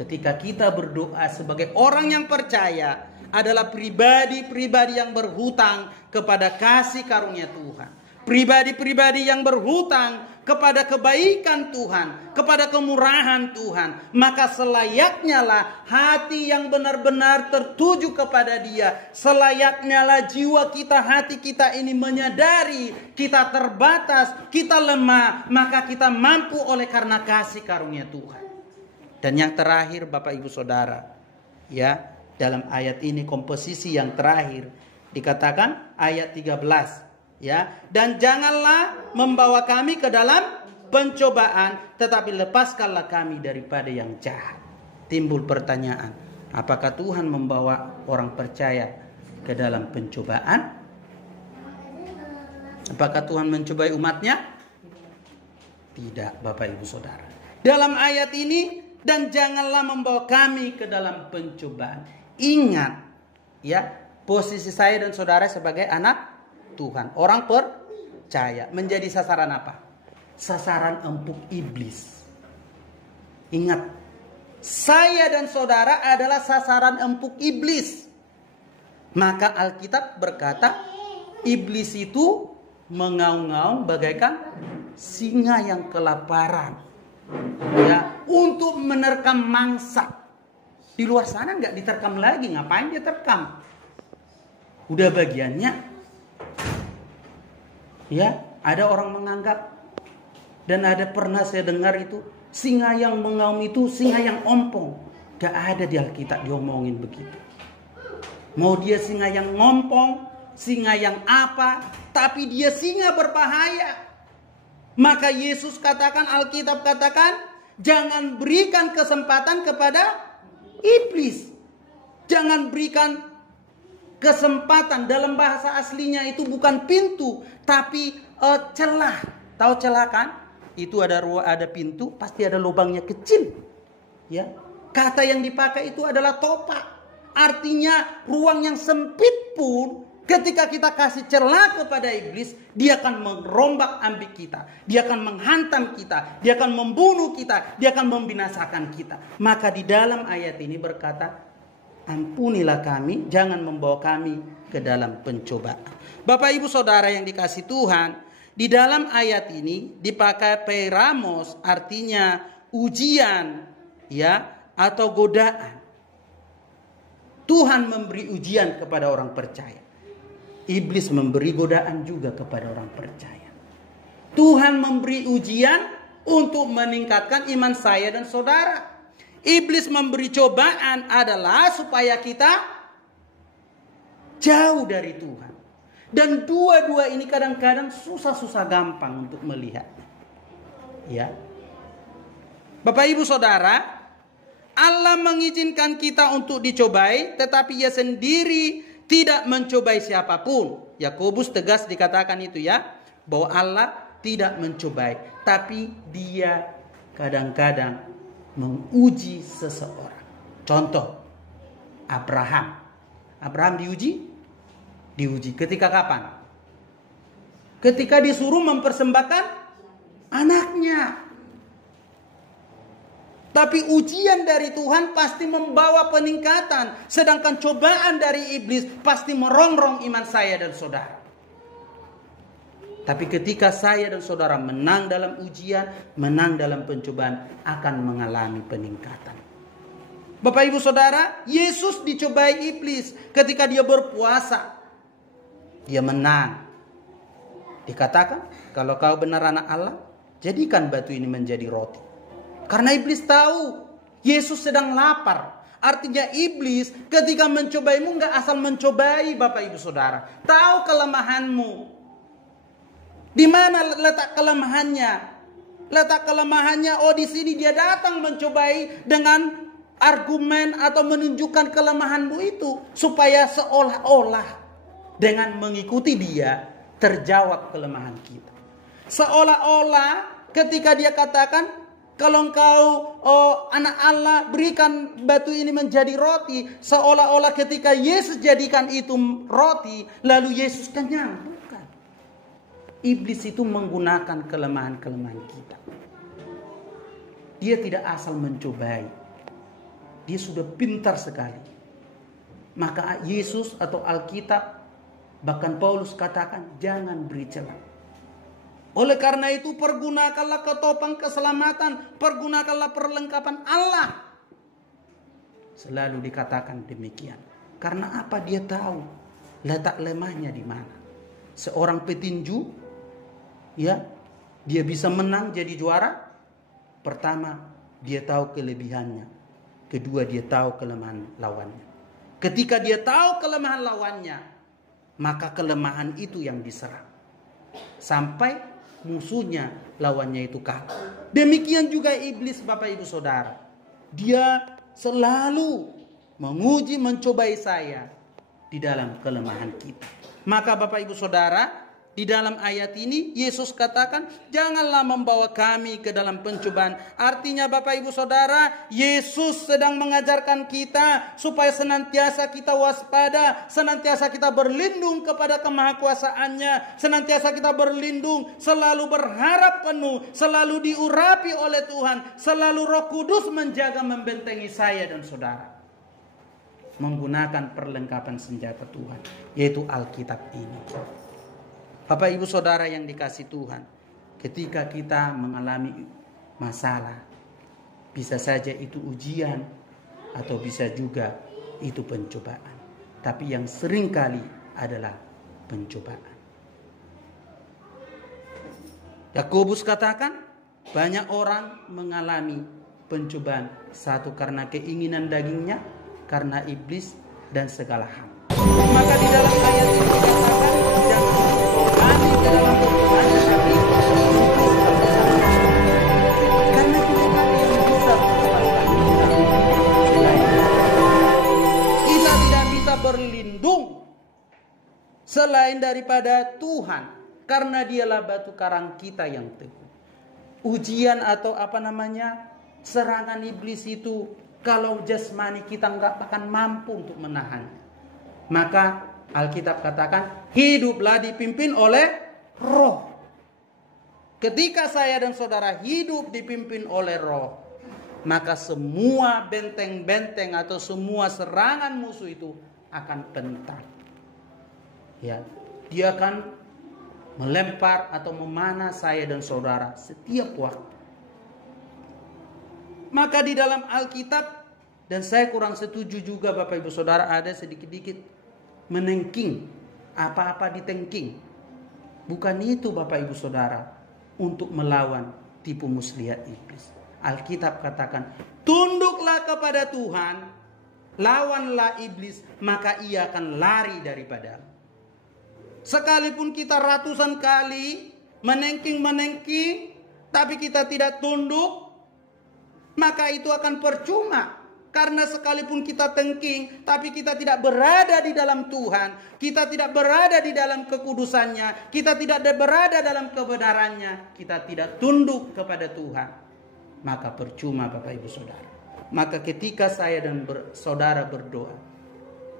ketika kita berdoa sebagai orang yang percaya, adalah pribadi-pribadi yang berhutang kepada kasih karunia Tuhan. Pribadi-pribadi yang berhutang kepada kebaikan Tuhan, kepada kemurahan Tuhan. Maka selayaknya lah hati yang benar-benar tertuju kepada Dia. Selayaknya lah jiwa kita, hati kita ini menyadari kita terbatas, kita lemah. Maka kita mampu oleh karena kasih karunia Tuhan. Dan yang terakhir Bapak Ibu Saudara, ya, dalam ayat ini komposisi yang terakhir dikatakan ayat 13, ya, dan janganlah membawa kami ke dalam pencobaan, tetapi lepaskanlah kami daripada yang jahat. Timbul pertanyaan, apakah Tuhan membawa orang percaya ke dalam pencobaan? Apakah Tuhan mencobai umatnya? Tidak, Bapak Ibu Saudara. Dalam ayat ini, dan janganlah membawa kami ke dalam pencobaan. Ingat, ya, posisi saya dan saudara sebagai anak Tuhan, orang percaya, menjadi sasaran apa? Sasaran empuk iblis. Ingat, saya dan saudara adalah sasaran empuk iblis. Maka Alkitab berkata, iblis itu mengaung-ngaung bagaikan singa yang kelaparan, ya, untuk menerkam mangsa. Di luar sana nggak diterkam lagi, ngapain dia terkam? Udah bagiannya. Ya, ada orang menganggap, dan ada pernah saya dengar itu, singa yang mengaum itu singa yang ompong. Gak ada di Alkitab diomongin begitu. Mau dia singa yang ngompong, singa yang apa, tapi dia singa berbahaya. Maka Yesus katakan, Alkitab katakan, jangan berikan kesempatan kepada iblis. Jangan berikan kesempatan. Dalam bahasa aslinya itu bukan pintu, tapi celah. Tahu celah kan? Itu ada pintu, pasti ada lubangnya kecil. Ya. Kata yang dipakai itu adalah topak. Artinya ruang yang sempit pun ketika kita kasih celah kepada iblis, dia akan merombak ambik kita. Dia akan menghantam kita. Dia akan membunuh kita. Dia akan membinasakan kita. Maka di dalam ayat ini berkata, ampunilah kami, jangan membawa kami ke dalam pencobaan. Bapak ibu saudara yang dikasih Tuhan, di dalam ayat ini dipakai peiramos, artinya ujian, ya, atau godaan. Tuhan memberi ujian kepada orang percaya. Iblis memberi godaan juga kepada orang percaya. Tuhan memberi ujian untuk meningkatkan iman saya dan saudara. Iblis memberi cobaan adalah supaya kita jauh dari Tuhan. Dan dua-dua ini kadang-kadang susah-susah gampang untuk melihat. Ya. Bapak ibu saudara, Allah mengizinkan kita untuk dicobai, tetapi Ia sendiri tidak mencobai siapapun. Yakobus tegas dikatakan itu ya, bahwa Allah tidak mencobai, tapi Dia kadang-kadang menguji seseorang. Contoh, Abraham. Abraham diuji ketika kapan? Ketika disuruh mempersembahkan anaknya. Tapi ujian dari Tuhan pasti membawa peningkatan. Sedangkan cobaan dari iblis pasti merongrong iman saya dan saudara. Tapi ketika saya dan saudara menang dalam ujian, menang dalam pencobaan, akan mengalami peningkatan. Bapak ibu saudara, Yesus dicobai iblis ketika dia berpuasa. Dia menang. Dikatakan, kalau kau benar anak Allah, jadikan batu ini menjadi roti. Karena iblis tahu Yesus sedang lapar. Artinya iblis ketika mencobaimu gak asal mencobai Bapak Ibu Saudara. Tahu kelemahanmu. Di mana letak kelemahannya? Letak kelemahannya, oh di sini dia datang mencobai dengan argumen atau menunjukkan kelemahanmu itu. Supaya seolah-olah dengan mengikuti dia terjawab kelemahan kita. Seolah-olah ketika dia katakan, kalau engkau anak Allah, berikan batu ini menjadi roti. Seolah-olah ketika Yesus jadikan itu roti, lalu Yesus kenyang. Bukan. Iblis itu menggunakan kelemahan-kelemahan kita. Dia tidak asal mencobai. Dia sudah pintar sekali. Maka Yesus atau Alkitab, bahkan Paulus katakan, jangan beri celah. Oleh karena itu pergunakanlah ketopang keselamatan. Pergunakanlah perlengkapan Allah. Selalu dikatakan demikian. Karena apa? Dia tahu letak lemahnya di mana. Seorang petinju, ya, dia bisa menang jadi juara. Pertama, dia tahu kelebihannya. Kedua, dia tahu kelemahan lawannya. Ketika dia tahu kelemahan lawannya, maka kelemahan itu yang diserang. Sampai musuhnya, lawannya itu kalah. Demikian juga iblis Bapak Ibu Saudara. Dia selalu menguji, mencobai saya di dalam kelemahan kita. Maka Bapak Ibu Saudara, Di dalam ayat ini Yesus katakan, janganlah membawa kami ke dalam pencobaan. Artinya Bapak Ibu Saudara, Yesus sedang mengajarkan kita supaya senantiasa kita waspada, senantiasa kita berlindung kepada kemahakuasaannya, senantiasa kita berlindung, selalu berharap penuh, selalu diurapi oleh Tuhan, selalu Roh Kudus menjaga membentengi saya dan saudara. Menggunakan perlengkapan senjata Tuhan, yaitu Alkitab ini. Bapak Ibu Saudara yang dikasih Tuhan, ketika kita mengalami masalah, bisa saja itu ujian atau bisa juga itu pencobaan. Tapi yang sering kali adalah pencobaan. Yakobus katakan, banyak orang mengalami pencobaan. Satu karena keinginan dagingnya, karena iblis dan segala hal. Maka di dalam ayat ini dikatakan, jangan berani ke dalam pencobaan, tapi karena kita yang bisa menyelamatkan kita tidak bisa berlindung selain daripada Tuhan, karena Dialah batu karang kita yang teguh. Ujian atau serangan iblis itu, kalau jasmani kita nggak akan mampu untuk menahan. Maka Alkitab katakan, hiduplah dipimpin oleh Roh. Ketika saya dan saudara hidup dipimpin oleh Roh, maka semua benteng-benteng atau semua serangan musuh itu akan bentang. Ya, dia akan melempar atau memanah saya dan saudara setiap waktu. Maka di dalam Alkitab, dan saya kurang setuju juga Bapak Ibu Saudara, ada sedikit-sedikit menengking, apa-apa ditengking. Bukan itu Bapak Ibu Saudara, untuk melawan tipu muslihat iblis. Alkitab katakan, tunduklah kepada Tuhan, lawanlah iblis, maka ia akan lari daripadamu. Sekalipun kita ratusan kali menengking, tapi kita tidak tunduk, maka itu akan percuma. Karena sekalipun kita tengking, tapi kita tidak berada di dalam Tuhan, kita tidak berada di dalam kekudusannya, kita tidak berada dalam kebenarannya, kita tidak tunduk kepada Tuhan, maka percuma Bapak Ibu Saudara. Maka ketika saya dan saudara berdoa,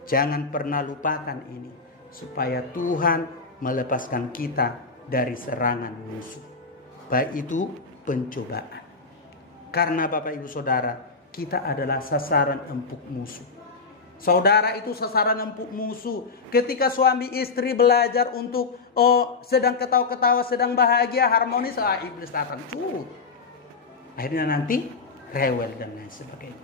jangan pernah lupakan ini, supaya Tuhan melepaskan kita dari serangan musuh, baik itu pencobaan. Karena Bapak Ibu Saudara, kita adalah sasaran empuk musuh. Saudara itu sasaran empuk musuh. Ketika suami istri belajar untuk sedang ketawa-ketawa, sedang bahagia, harmonis, iblis datang curut. Akhirnya nanti rewel dan lain sebagainya.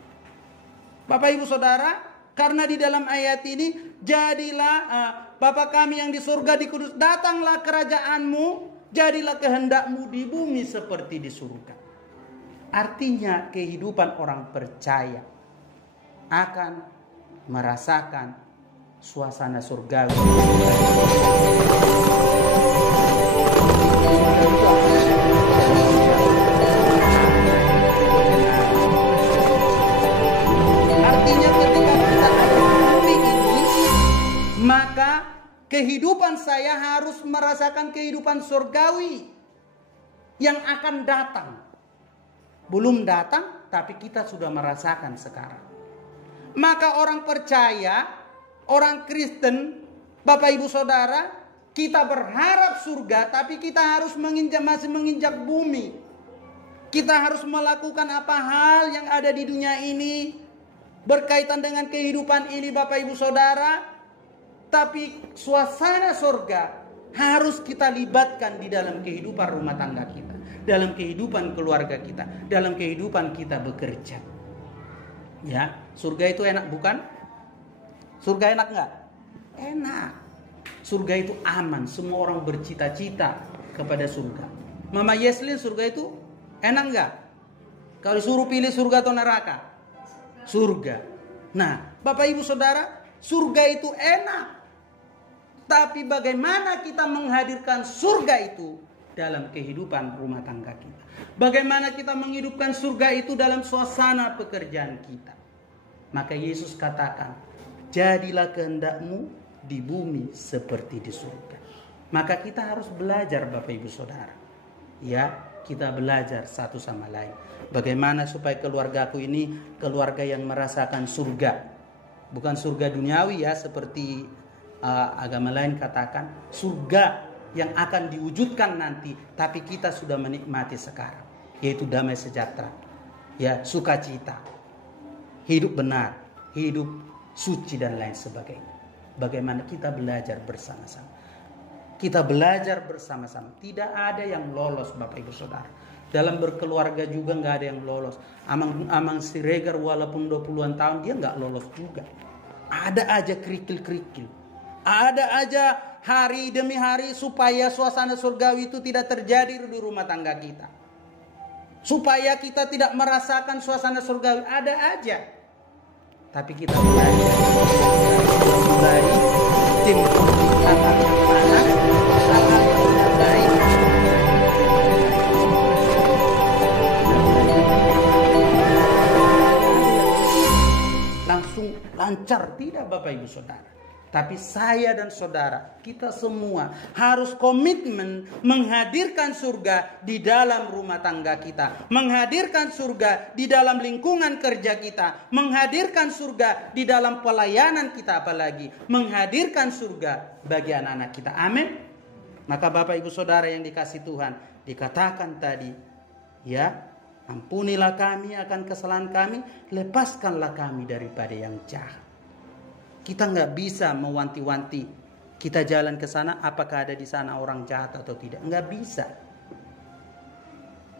Bapak Ibu Saudara, karena di dalam ayat ini, jadilah Bapa kami yang di surga dikudus, datanglah kerajaanmu, jadilah kehendakmu di bumi seperti di surga. Artinya kehidupan orang percaya akan merasakan suasana surgawi. Artinya ketika kita ada di bumi ini, maka kehidupan saya harus merasakan kehidupan surgawi yang akan datang. Belum datang, tapi kita sudah merasakan sekarang. Maka orang percaya, orang Kristen, Bapak Ibu Saudara, kita berharap surga, tapi kita harus masih menginjak bumi. Kita harus melakukan apa hal yang ada di dunia ini, berkaitan dengan kehidupan ini Bapak Ibu Saudara. Tapi suasana surga harus kita libatkan di dalam kehidupan rumah tangga kita, dalam kehidupan keluarga kita, dalam kehidupan kita bekerja. Ya, surga itu enak bukan? Surga enak enggak? Enak. Surga itu aman, semua orang bercita-cita kepada surga. Mama Yeslin, surga itu enak enggak? Kalau suruh pilih surga atau neraka? Surga. Nah, Bapak Ibu Saudara, surga itu enak. Tapi bagaimana kita menghadirkan surga itu dalam kehidupan rumah tangga kita? Bagaimana kita menghidupkan surga itu dalam suasana pekerjaan kita? Maka Yesus katakan, jadilah kehendakmu di bumi seperti di surga. Maka kita harus belajar Bapak Ibu Saudara. Ya, kita belajar satu sama lain. Bagaimana supaya keluargaku ini keluarga yang merasakan surga. Bukan surga duniawi ya, seperti agama lain katakan. Surga yang akan diwujudkan nanti, tapi kita sudah menikmati sekarang. Yaitu damai sejahtera. Ya, sukacita. Hidup benar, hidup suci dan lain sebagainya. Bagaimana kita belajar bersama-sama. Kita belajar bersama-sama. Tidak ada yang lolos Bapak Ibu Saudara. Dalam berkeluarga juga nggak ada yang lolos. Amang Siregar walaupun 20-an tahun dia nggak lolos juga. Ada aja kerikil-kerikil. Ada aja hari demi hari supaya suasana surgawi itu tidak terjadi di rumah tangga kita. Supaya kita tidak merasakan suasana surgawi. Ada aja. Tapi kita belajar dari tim hal-hal yang panas, hal-hal yang baik. Langsung lancar tidak Bapak Ibu Saudara. Tapi saya dan saudara, kita semua harus komitmen menghadirkan surga di dalam rumah tangga kita. Menghadirkan surga di dalam lingkungan kerja kita. Menghadirkan surga di dalam pelayanan kita apalagi. Menghadirkan surga bagi anak-anak kita. Amin. Maka Bapak Ibu Saudara yang dikasih Tuhan, dikatakan tadi, ya, ampunilah kami akan kesalahan kami, lepaskanlah kami daripada yang jahat. Kita nggak bisa mewanti-wanti kita jalan ke sana apakah ada di sana orang jahat atau tidak. Nggak bisa.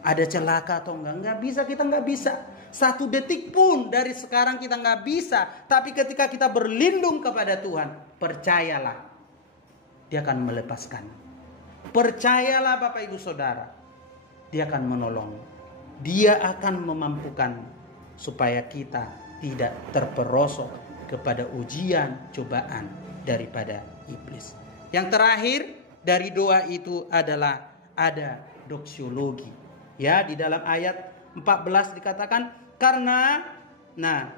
Ada celaka atau nggak bisa, kita nggak bisa. 1 detik pun dari sekarang kita nggak bisa. Tapi ketika kita berlindung kepada Tuhan, percayalah Dia akan melepaskan. Percayalah Bapak Ibu Saudara, Dia akan menolong. Dia akan memampukan supaya kita tidak terperosok kepada ujian, cobaan daripada iblis. Yang terakhir dari doa itu adalah ada doksiologi. Ya, di dalam ayat 14 dikatakan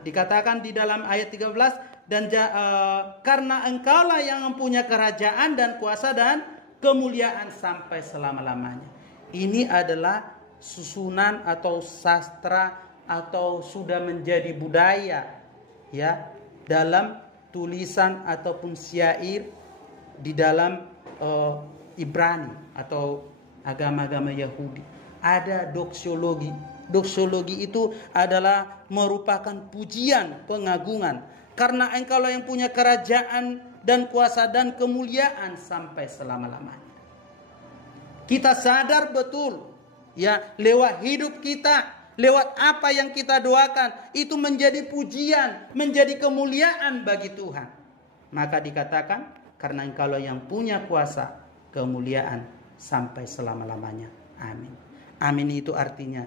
dikatakan di dalam ayat 13 dan karena engkaulah yang mempunyai kerajaan dan kuasa dan kemuliaan sampai selama-lamanya. Ini adalah susunan atau sastra atau sudah menjadi budaya ya dalam tulisan ataupun syair di dalam Ibrani atau agama-agama Yahudi. Ada doksiologi. Doksiologi itu adalah merupakan pujian, pengagungan. Karena engkaulah yang punya kerajaan dan kuasa dan kemuliaan sampai selama-lamanya. Kita sadar betul ya lewat hidup kita, lewat apa yang kita doakan, itu menjadi pujian, menjadi kemuliaan bagi Tuhan. Maka dikatakan, karena engkaulah yang punya kuasa, kemuliaan sampai selama-lamanya. Amin. Amin itu artinya,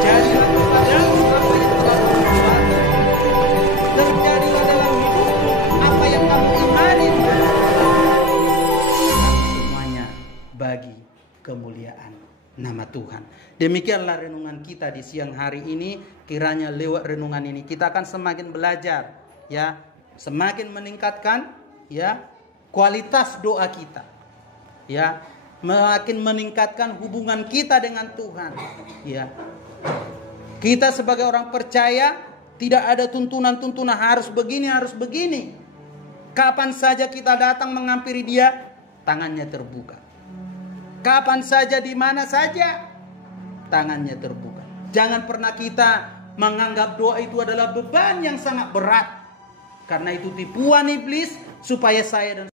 jadilah kepadamu apa yang kamu buat, terjadilah dalam hidupmu apa yang kamu imani. Bagi kemuliaan nama Tuhan. Demikianlah renungan kita di siang hari ini. Kiranya lewat renungan ini kita akan semakin belajar ya, semakin meningkatkan ya kualitas doa kita. Ya, makin meningkatkan hubungan kita dengan Tuhan. Ya. Kita sebagai orang percaya tidak ada tuntunan-tuntunan harus begini. Kapan saja kita datang menghampiri Dia, tangannya terbuka. Kapan saja, di mana saja, tangannya terbuka. Jangan pernah kita menganggap doa itu adalah beban yang sangat berat. Karena itu tipuan iblis supaya saya dan